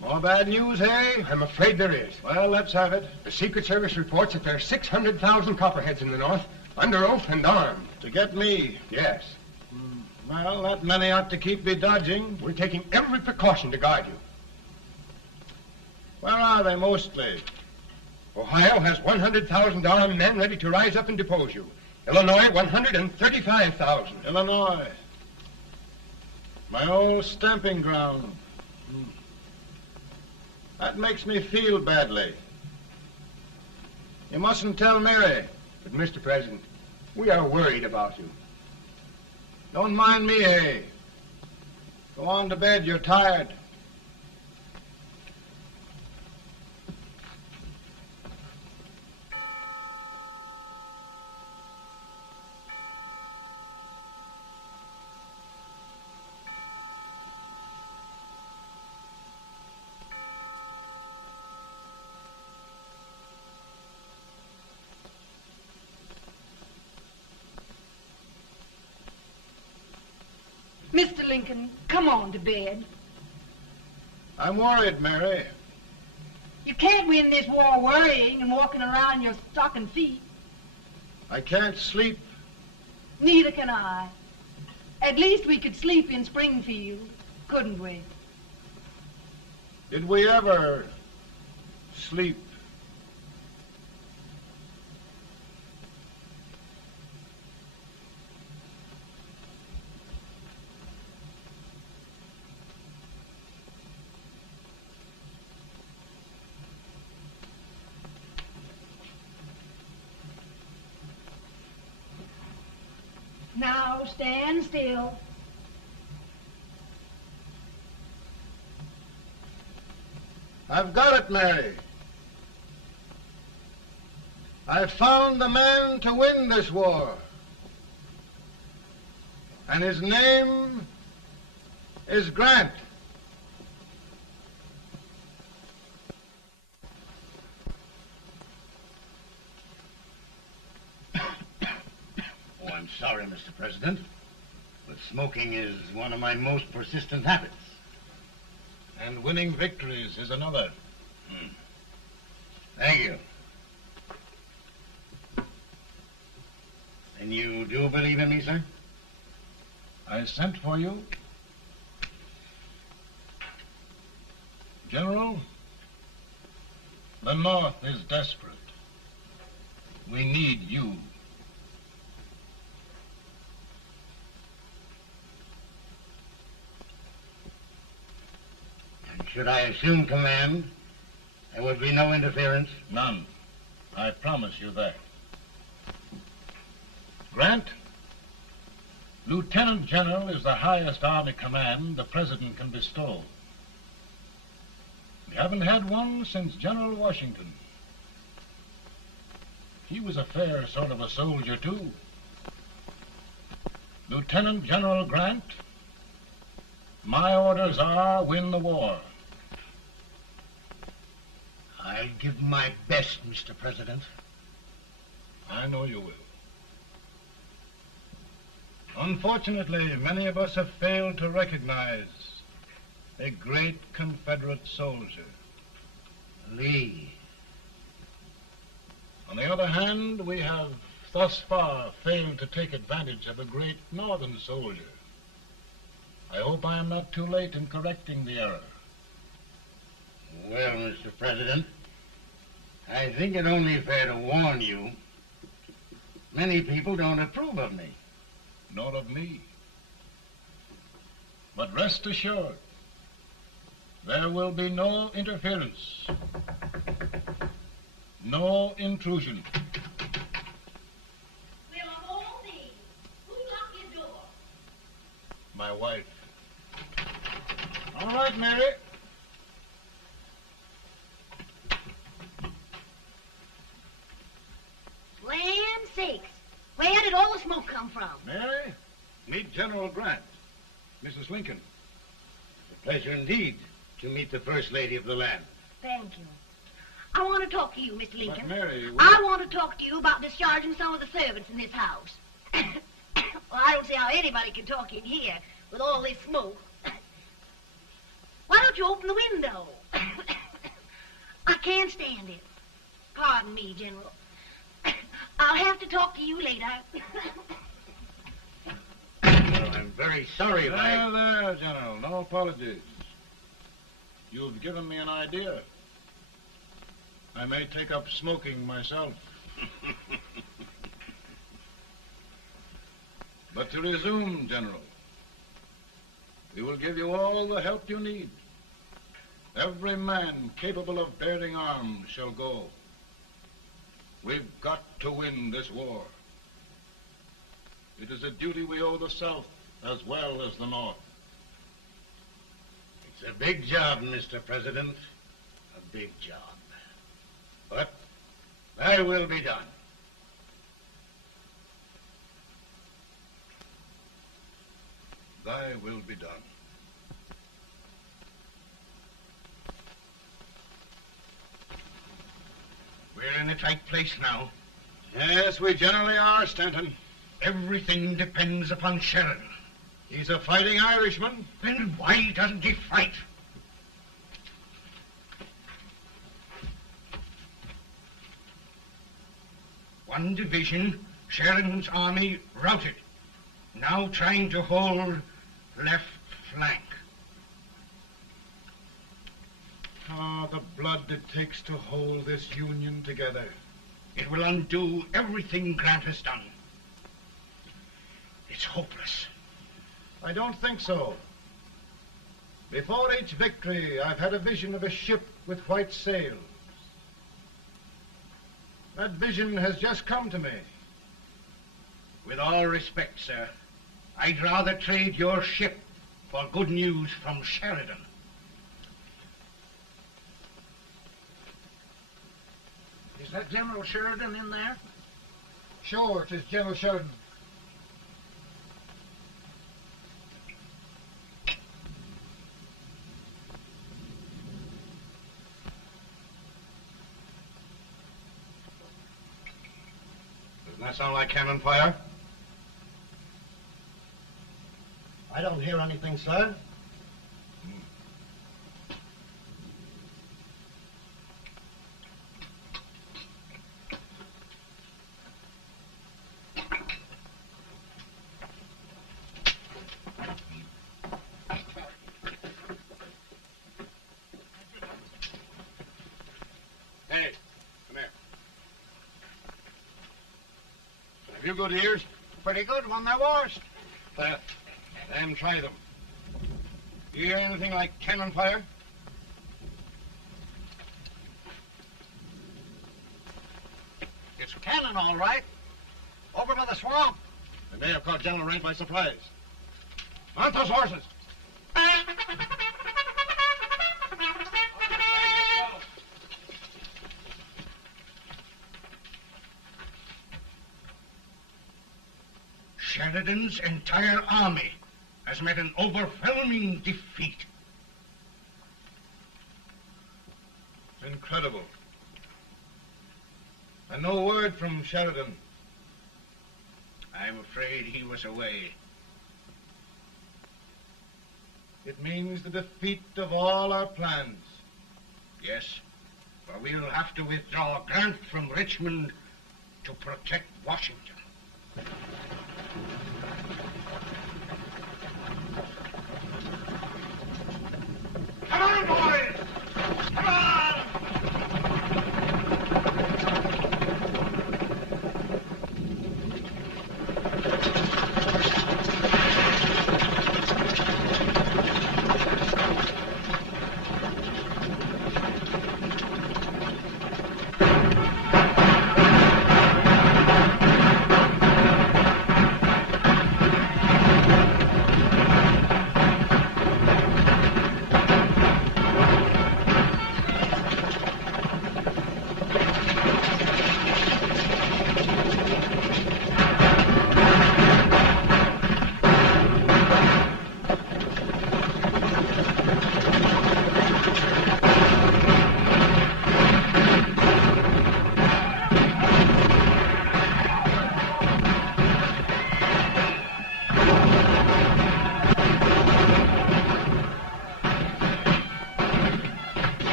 More bad news, eh? I'm afraid there is. Well, let's have it. The Secret Service reports that there are 600,000 copperheads in the North, under oath and armed. To get me? Yes. Well, that many ought to keep me dodging. We're taking every precaution to guard you. Where are they mostly? Ohio has 100,000 armed men ready to rise up and depose you. Illinois, 135,000. Illinois. My old stamping ground. That makes me feel badly. You mustn't tell Mary. But, Mr. President, we are worried about you. Don't mind me, eh? Go on to bed. You're tired. Mr. Lincoln, come on to bed. I'm worried, Mary. You can't win this war worrying and walking around in your stocking feet. I can't sleep. Neither can I. At least we could sleep in Springfield, couldn't we? Did we ever sleep? Now stand still. I've got it, Mary. I've found the man to win this war. And his name is Grant. Oh, I'm sorry, Mr. President, but smoking is one of my most persistent habits. And winning victories is another. Thank you. And you do believe in me, sir? I sent for you. General, the North is desperate. We need you. And should I assume command, there would be no interference? None. I promise you that. Grant, Lieutenant General is the highest army command the President can bestow. We haven't had one since General Washington. He was a fair sort of a soldier, too. Lieutenant General Grant, my orders are win the war. I'll give my best, Mr. President. I know you will. Unfortunately, many of us have failed to recognize a great Confederate soldier, Lee. On the other hand, we have thus far failed to take advantage of a great Northern soldier. I hope I am not too late in correcting the error. Well, Mr. President, I think it only fair to warn you. Many people don't approve of me. Nor of me. But rest assured, there will be no interference, no intrusion. Well, of all things, who locked your door? My wife. All right, Mary. Land sakes. Where did all the smoke come from? Mary, meet General Grant. Mrs. Lincoln. It's a pleasure indeed to meet the First Lady of the land. Thank you. I want to talk to you, Mr. Lincoln. But Mary, I want to talk to you about discharging some of the servants in this house. Well, I don't see how anybody can talk in here with all this smoke. Why don't you open the window? I can't stand it. Pardon me, General. I'll have to talk to you later. Well, I'm very sorry if I... There, General. No apologies. You've given me an idea. I may take up smoking myself. But to resume, General, we will give you all the help you need. Every man capable of bearing arms shall go. We've got to win this war. It is a duty we owe the South as well as the North. It's a big job, Mr. President. A big job. But thy will be done. Thy will be done. We're in a tight place now. Yes, we generally are, Stanton. Everything depends upon Sheridan. He's a fighting Irishman. Then why doesn't he fight? One division, Sheridan's army, routed. Now trying to hold left flank. Ah, the blood it takes to hold this Union together. It will undo everything Grant has done. It's hopeless. I don't think so. Before each victory, I've had a vision of a ship with white sails. That vision has just come to me. With all respect, sir, I'd rather trade your ship for good news from Sheridan. Is that General Sheridan in there? Sure, it is General Sheridan. Doesn't that sound like cannon fire? I don't hear anything, sir. Hey, come here. Have you good ears? Pretty good when they're washed. Then try them. You hear anything like cannon fire? It's cannon, all right. Over by the swamp. They may have caught General Rank by surprise. Mount those horses. Sheridan's entire army has met an overwhelming defeat. Incredible. And no word from Sheridan. I'm afraid he was away. It means the defeat of all our plans. Yes, for we'll have to withdraw Grant from Richmond to protect Washington. Come on, boys! Come on!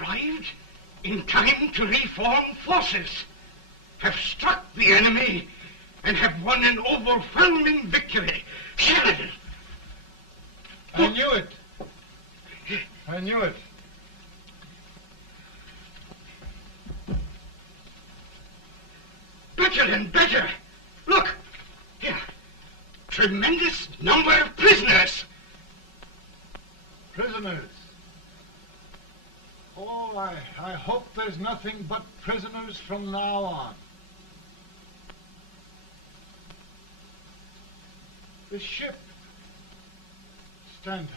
arrived in time to reform forces, have struck the enemy, and have won an overwhelming victory. Sheridan! I knew it. I knew it. Better and better. Look, here. Tremendous number of prisoners. Prisoners. Oh, I hope there's nothing but prisoners from now on. The ship. Stanton.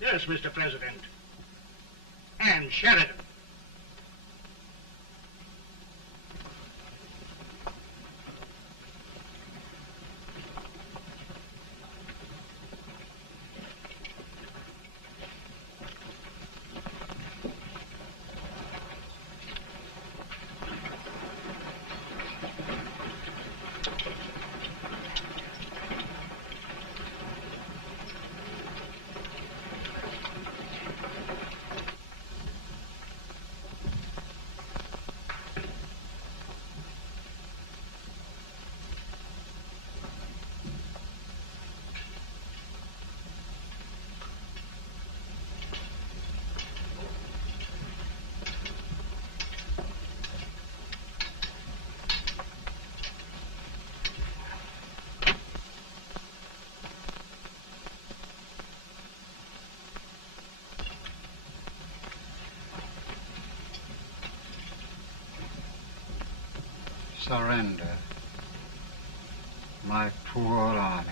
Yes, Mr. President. And Sheridan. Surrender. My poor army.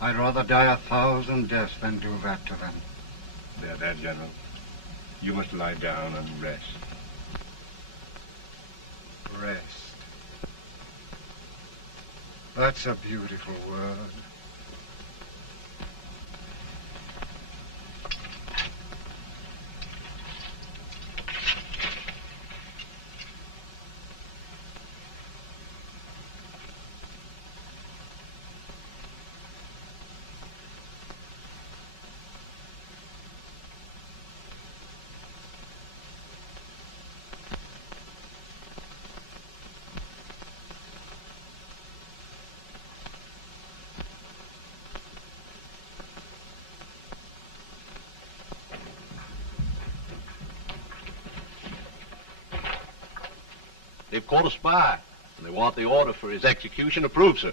I'd rather die 1,000 deaths than do that to them. They're dead, General. You must lie down and rest. Rest. That's a beautiful word. They've caught a spy, and they want the order for his execution approved, sir.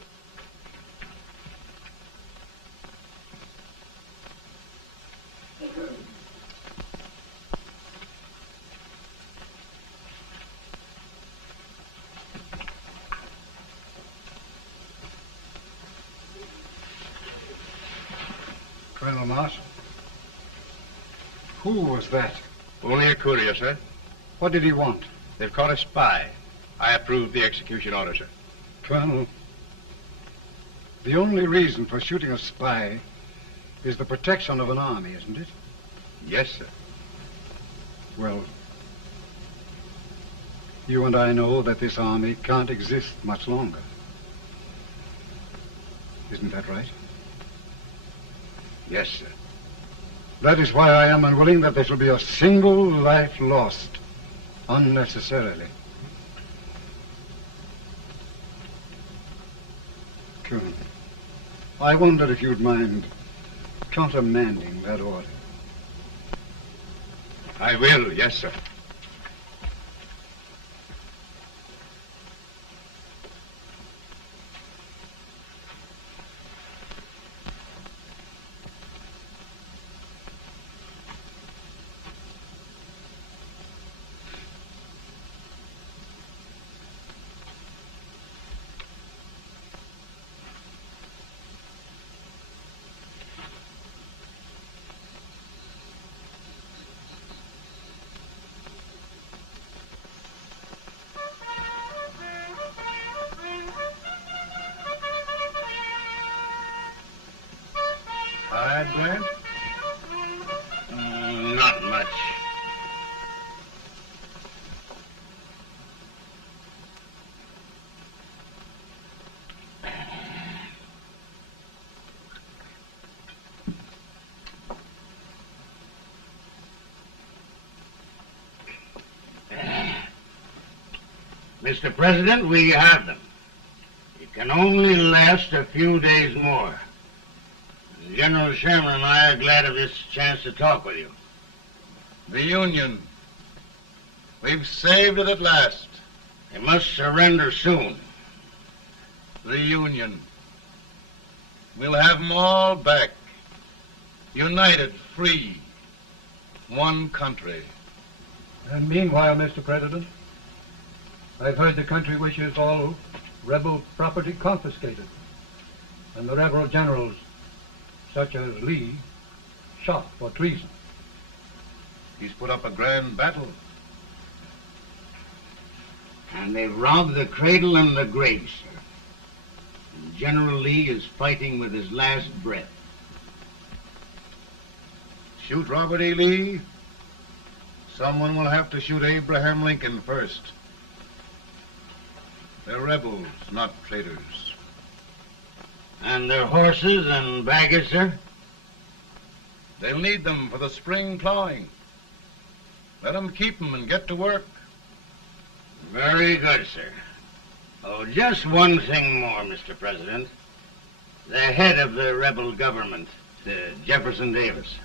Colonel Marshall. Who was that? Only a courier, sir. What did he want? They've caught a spy. I approve the execution order, sir. Colonel, the only reason for shooting a spy is the protection of an army, isn't it? Yes, sir. Well, you and I know that this army can't exist much longer. Isn't that right? Yes, sir. That is why I am unwilling that there shall be a single life lost unnecessarily. Colonel, I wonder if you'd mind countermanding that order. I will, yes, sir. Grant? Not much. Mr. President, we have them. It can only last a few days more. General Sherman and I are glad of this chance to talk with you. The Union. We've saved it at last. They must surrender soon. The Union. We'll have them all back. United, free. One country. And meanwhile, Mr. President, I've heard the country wishes all rebel property confiscated, and the rebel generals, such as Lee, shot for treason. He's put up a grand battle. And they've robbed the cradle and the grave, sir. And General Lee is fighting with his last breath. Shoot Robert E. Lee? Someone will have to shoot Abraham Lincoln first. They're rebels, not traitors. And their horses and baggage, sir? They'll need them for the spring plowing. Let them keep them and get to work. Very good, sir. Oh, just one thing more, Mr. President. The head of the rebel government, Jefferson Davis.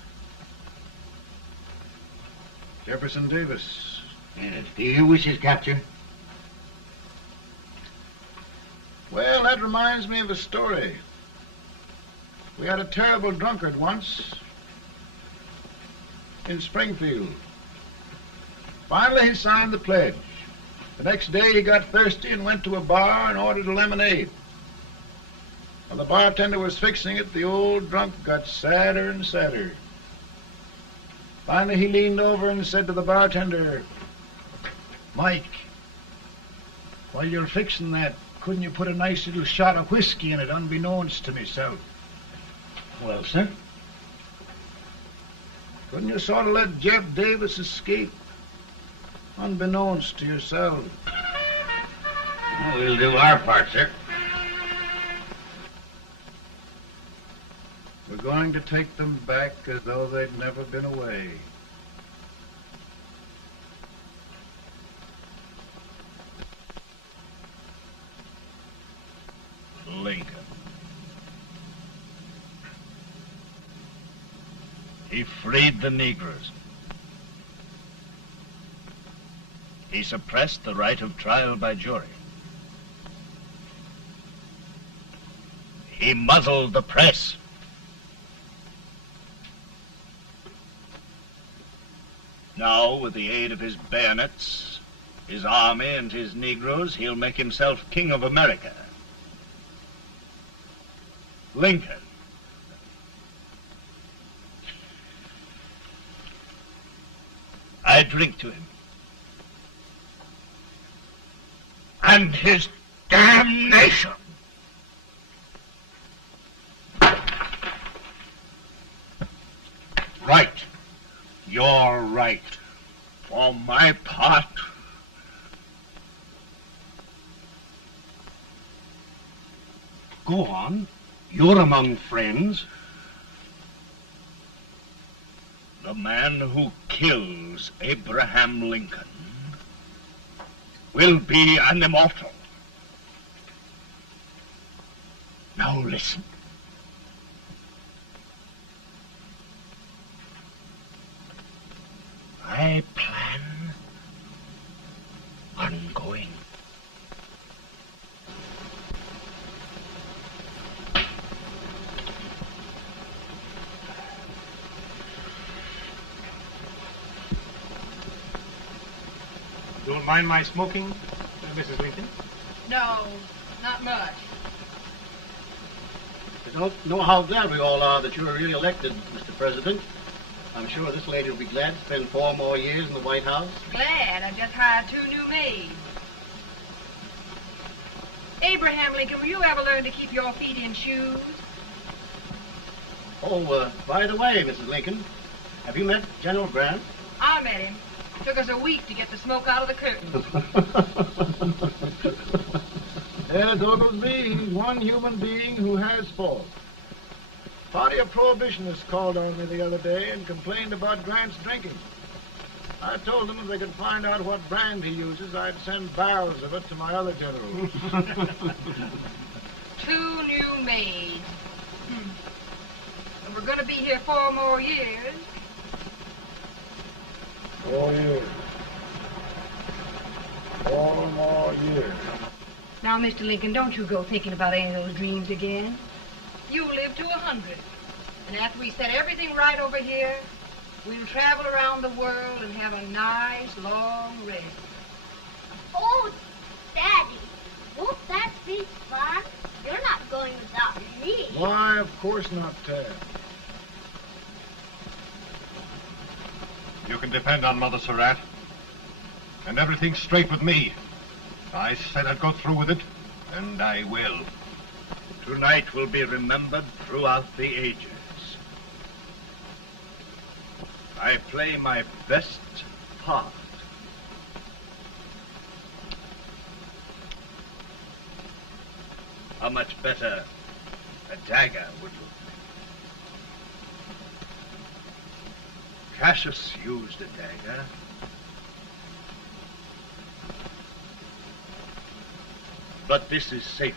Jefferson Davis. Yes. Do you wish his capture? Well, that reminds me of a story. We had a terrible drunkard once in Springfield. Finally, he signed the pledge. The next day, he got thirsty and went to a bar and ordered a lemonade. While the bartender was fixing it, the old drunk got sadder and sadder. Finally, he leaned over and said to the bartender, "Mike, while you're fixing that, couldn't you put a nice little shot of whiskey in it, unbeknownst to myself?" Well, sir? Couldn't you sort of let Jeff Davis escape, unbeknownst to yourself? Well, we'll do our part, sir. We're going to take them back as though they'd never been away. Lincoln. He freed the Negroes. He suppressed the right of trial by jury. He muzzled the press. Now, with the aid of his bayonets, his army, and his Negroes, he'll make himself king of America. Lincoln. I drink to him. And his damnation. Right. You're right. For my part, go on. You're among friends. The man who kills Abraham Lincoln will be an immortal. Now listen. I plan on going. Don't mind my smoking, Mrs. Lincoln? No, not much. I don't know how glad we all are that you were re-elected, Mr. President. I'm sure this lady will be glad to spend 4 more years in the White House. Glad. I just hired 2 new maids. Abraham Lincoln, will you ever learn to keep your feet in shoes? Oh, by the way, Mrs. Lincoln, have you met General Grant? I met him. Took us a week to get the smoke out of the curtains. Yes, Oglesby, he's one human being who has faults. Party of Prohibitionists called on me the other day and complained about Grant's drinking. I told them if they could find out what brand he uses, I'd send barrels of it to my other generals. 2 new maids. And we're going to be here 4 more years. 4 years. 4 more years. Now, Mr. Lincoln, don't you go thinking about any of those dreams again. You live to 100. And after we set everything right over here, we'll travel around the world and have a nice, long rest. Oh, Daddy, won't that be fun? You're not going without me. Why, of course not, Ted. You can depend on Mother Surratt. And everything's straight with me. I said I'd go through with it, and I will. Tonight will be remembered throughout the ages. I play my best part. How much better a dagger would look. Cassius used a dagger. But this is safer.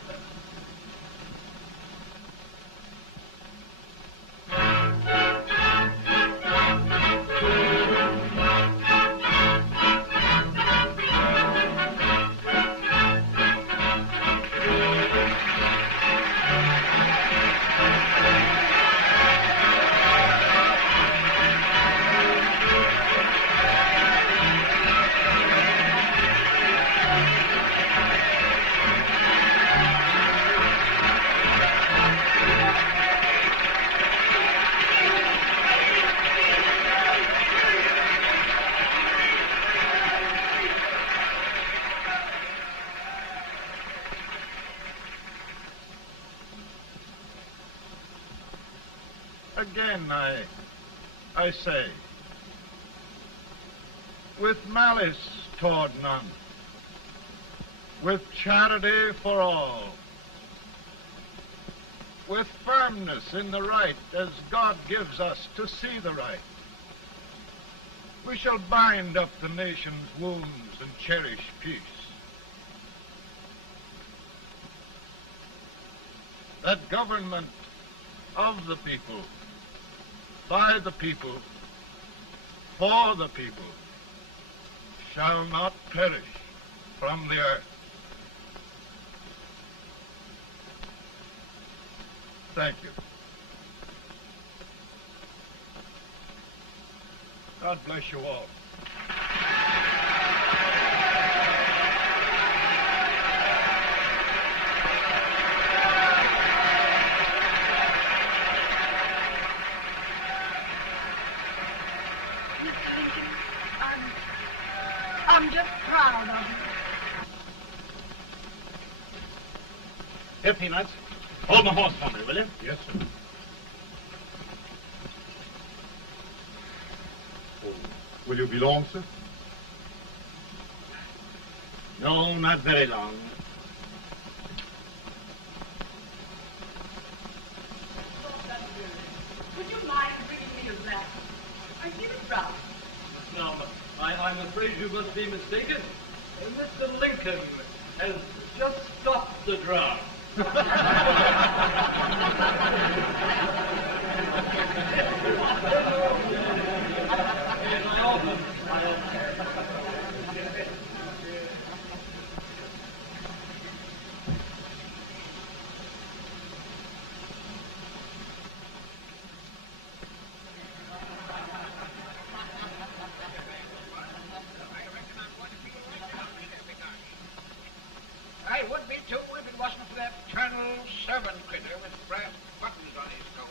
Again, I say, with malice toward none, with charity for all, with firmness in the right as God gives us to see the right, we shall bind up the nation's wounds and cherish peace. That government of the people, by the people, for the people, shall not perish from the earth. Thank you. God bless you all. I'm just proud of you. Here, Peanuts. Hold my horse for me, will you? Yes, sir. Oh, will you be long, sir? No, not very long. Would you mind bringing me a glass? I feel it brown. No, I'm afraid you must be mistaken. Mr. Lincoln has just stopped the draft. I would be too if it wasn't for that Colonel servant critter with brass buttons on his coat.